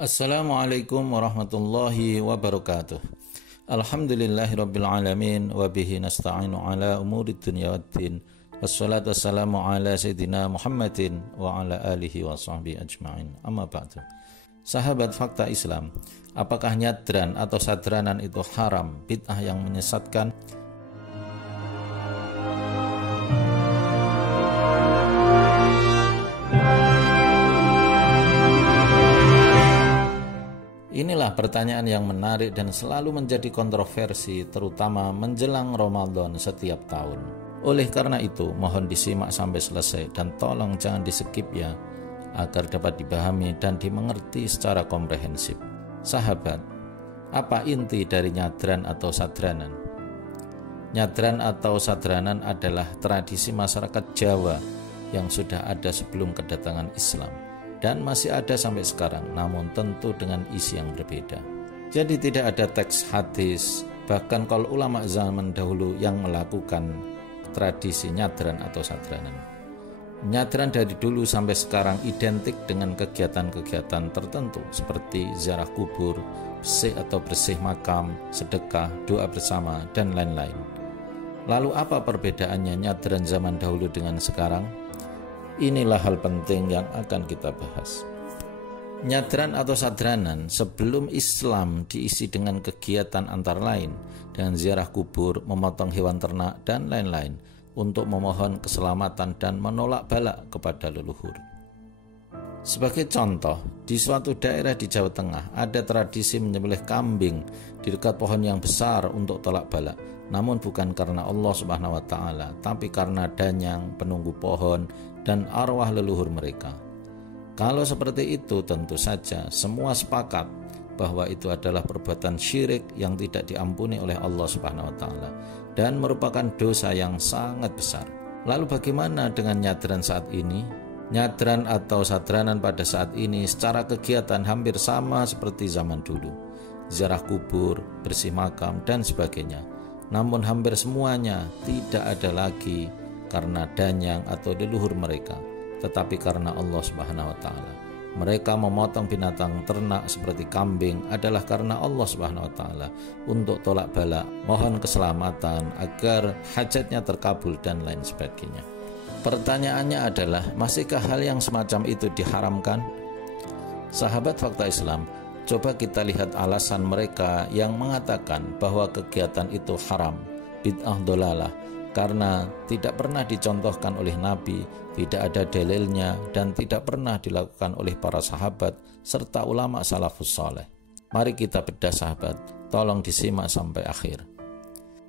Assalamualaikum warahmatullahi wabarakatuh. Alhamdulillahirabbil alamin wa bihi nasta'inu ala umurid dunya waddin. Wassalatu wassalamu ala sayyidina Muhammadin wa ala alihi wa sahbihi ajma'in. Amma ba'du. Sahabat fakta Islam, apakah nyadran atau sadranan itu haram, bid'ah yang menyesatkan? Inilah pertanyaan yang menarik dan selalu menjadi kontroversi, terutama menjelang Ramadan setiap tahun. Oleh karena itu, mohon disimak sampai selesai dan tolong jangan di-skip ya, agar dapat dipahami dan dimengerti secara komprehensif. Sahabat, apa inti dari nyadran atau sadranan? Nyadran atau sadranan adalah tradisi masyarakat Jawa yang sudah ada sebelum kedatangan Islam dan masih ada sampai sekarang, namun tentu dengan isi yang berbeda. Jadi tidak ada teks hadis, bahkan kalau ulama zaman dahulu yang melakukan tradisi nyadran atau sadranan. Nyadran dari dulu sampai sekarang identik dengan kegiatan-kegiatan tertentu seperti ziarah kubur, bersih atau bersih makam, sedekah, doa bersama, dan lain-lain. Lalu apa perbedaannya nyadran zaman dahulu dengan sekarang? Inilah hal penting yang akan kita bahas. Nyadran atau sadranan sebelum Islam diisi dengan kegiatan antara lain dengan ziarah kubur, memotong hewan ternak, dan lain-lain untuk memohon keselamatan dan menolak bala kepada leluhur. Sebagai contoh, di suatu daerah di Jawa Tengah ada tradisi menyembelih kambing di dekat pohon yang besar untuk tolak bala, namun bukan karena Allah Subhanahu wa taala, tapi karena danyang, penunggu pohon, dan arwah leluhur mereka. Kalau seperti itu, tentu saja semua sepakat bahwa itu adalah perbuatan syirik yang tidak diampuni oleh Allah Subhanahu wa taala dan merupakan dosa yang sangat besar. Lalu bagaimana dengan nyadran saat ini? Nyadran atau sadranan pada saat ini secara kegiatan hampir sama seperti zaman dulu. Ziarah kubur, bersih makam, dan sebagainya. Namun hampir semuanya tidak ada lagi karena danyang atau leluhur mereka, tetapi karena Allah Subhanahu wa taala. Mereka memotong binatang ternak seperti kambing adalah karena Allah Subhanahu wa taala untuk tolak bala, mohon keselamatan agar hajatnya terkabul dan lain sebagainya. Pertanyaannya adalah, masihkah hal yang semacam itu diharamkan? Sahabat fakta Islam, coba kita lihat alasan mereka yang mengatakan bahwa kegiatan itu haram, bid'ah dolalah, karena tidak pernah dicontohkan oleh Nabi, tidak ada dalilnya, dan tidak pernah dilakukan oleh para sahabat serta ulama salafus saleh. Mari kita bedah sahabat, tolong disimak sampai akhir.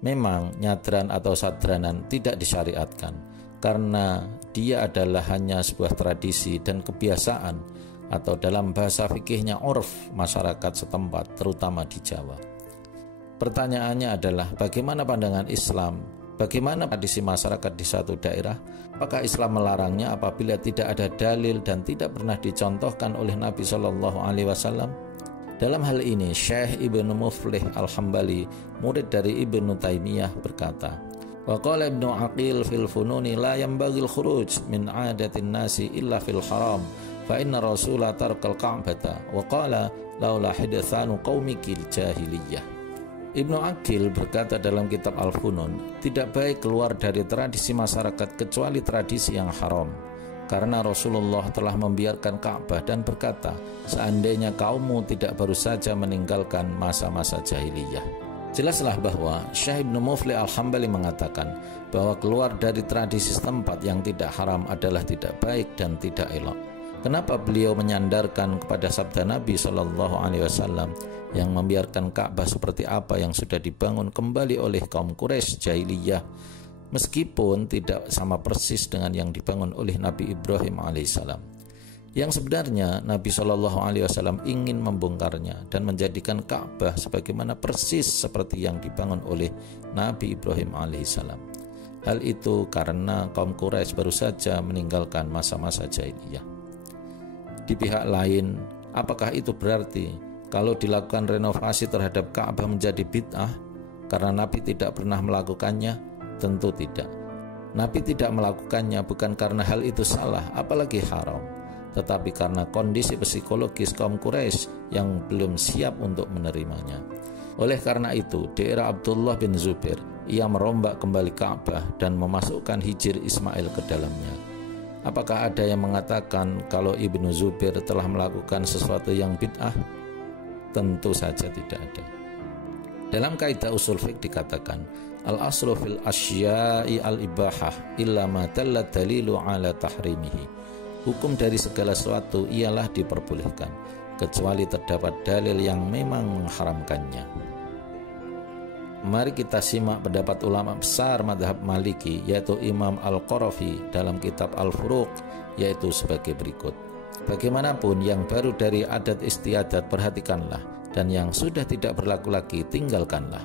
Memang nyadran atau sadranan tidak disyariatkan karena dia adalah hanya sebuah tradisi dan kebiasaan, atau dalam bahasa fikihnya urf masyarakat setempat, terutama di Jawa. Pertanyaannya adalah, bagaimana pandangan Islam? Bagaimana tradisi masyarakat di satu daerah? Apakah Islam melarangnya apabila tidak ada dalil dan tidak pernah dicontohkan oleh Nabi Shallallahu Alaihi Wasallam? Dalam hal ini, Syekh Ibnu Muflih Al-Hambali, murid dari Ibnu Taimiyah, berkata, wa qala Ibnu Aqil fil fununi la yanbaghil khuruj min 'adatin nasi illa fil haram fa inna rasula tarkal ka'bata wa qala laula hidatsanu qaumikil jahiliyah. Ibnu Aqil berkata dalam kitab Al-Funun, tidak baik keluar dari tradisi masyarakat kecuali tradisi yang haram, karena Rasulullah telah membiarkan Ka'bah dan berkata, seandainya kaummu tidak baru saja meninggalkan masa-masa jahiliyah. Jelaslah bahwa Syekh Ibnu Muflih Al-Hambali mengatakan bahwa keluar dari tradisi setempat yang tidak haram adalah tidak baik dan tidak elok. Kenapa beliau menyandarkan kepada sabda Nabi Shallallahu Alaihi Wasallam yang membiarkan Ka'bah seperti apa yang sudah dibangun kembali oleh kaum Quraisy jahiliyah, meskipun tidak sama persis dengan yang dibangun oleh Nabi Ibrahim alaihissalam, yang sebenarnya Nabi Shallallahu Alaihi Wasallam ingin membongkarnya dan menjadikan Ka'bah sebagaimana persis seperti yang dibangun oleh Nabi Ibrahim alaihissalam. Hal itu karena kaum Quraisy baru saja meninggalkan masa-masa jahiliyah. Di pihak lain, apakah itu berarti kalau dilakukan renovasi terhadap Ka'bah menjadi bid'ah karena Nabi tidak pernah melakukannya? Tentu tidak. Nabi tidak melakukannya bukan karena hal itu salah, apalagi haram. tetapi karena kondisi psikologis kaum Quraisy yang belum siap untuk menerimanya. Oleh karena itu, di era Abdullah bin Zubair, ia merombak kembali Ka'bah dan memasukkan hijir Ismail ke dalamnya. Apakah ada yang mengatakan kalau Ibnu Zubair telah melakukan sesuatu yang bid'ah? Tentu saja tidak ada. Dalam kaidah usul fiqh dikatakan, al-aslu fil asya'i al-ibahah illa ma dalla dalilu ala tahrimihi. Hukum dari segala sesuatu ialah diperbolehkan, kecuali terdapat dalil yang memang mengharamkannya. Mari kita simak pendapat ulama besar mazhab Maliki, yaitu Imam Al-Qarafi dalam kitab Al-Furuq, yaitu sebagai berikut. Bagaimanapun yang baru dari adat istiadat perhatikanlah, dan yang sudah tidak berlaku lagi tinggalkanlah.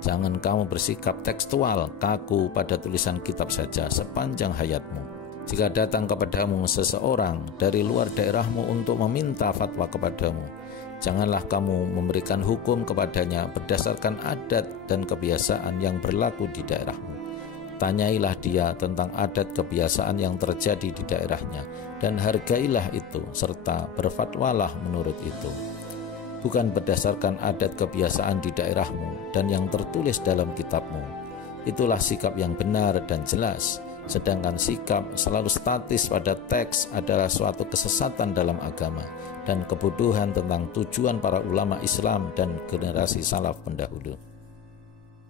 Jangan kamu bersikap tekstual, kaku pada tulisan kitab saja sepanjang hayatmu. Jika datang kepadamu seseorang dari luar daerahmu untuk meminta fatwa kepadamu, janganlah kamu memberikan hukum kepadanya berdasarkan adat dan kebiasaan yang berlaku di daerahmu. Tanyailah dia tentang adat kebiasaan yang terjadi di daerahnya dan hargailah itu serta berfatwalah menurut itu. Bukan berdasarkan adat kebiasaan di daerahmu dan yang tertulis dalam kitabmu. Itulah sikap yang benar dan jelas. Sedangkan sikap selalu statis pada teks adalah suatu kesesatan dalam agama dan kebodohan tentang tujuan para ulama Islam dan generasi salaf pendahulu.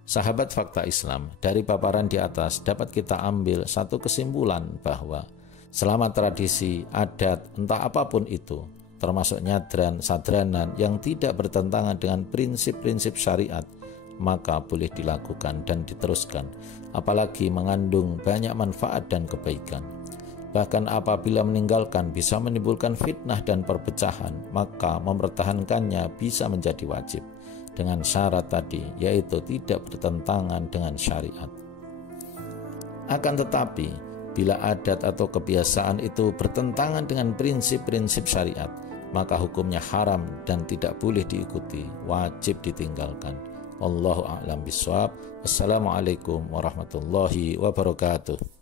Sahabat fakta Islam, dari paparan di atas dapat kita ambil satu kesimpulan bahwa selama tradisi, adat, entah apapun itu, termasuk nyadran, sadranan yang tidak bertentangan dengan prinsip-prinsip syariat, maka boleh dilakukan dan diteruskan, apalagi mengandung banyak manfaat dan kebaikan. Bahkan apabila meninggalkan bisa menimbulkan fitnah dan perpecahan, maka mempertahankannya bisa menjadi wajib, dengan syarat tadi, yaitu tidak bertentangan dengan syariat. Akan tetapi, bila adat atau kebiasaan itu bertentangan dengan prinsip-prinsip syariat, maka hukumnya haram dan tidak boleh diikuti, wajib ditinggalkan. Wallahu a'lam bishawab. Assalamualaikum warahmatullahi wabarakatuh.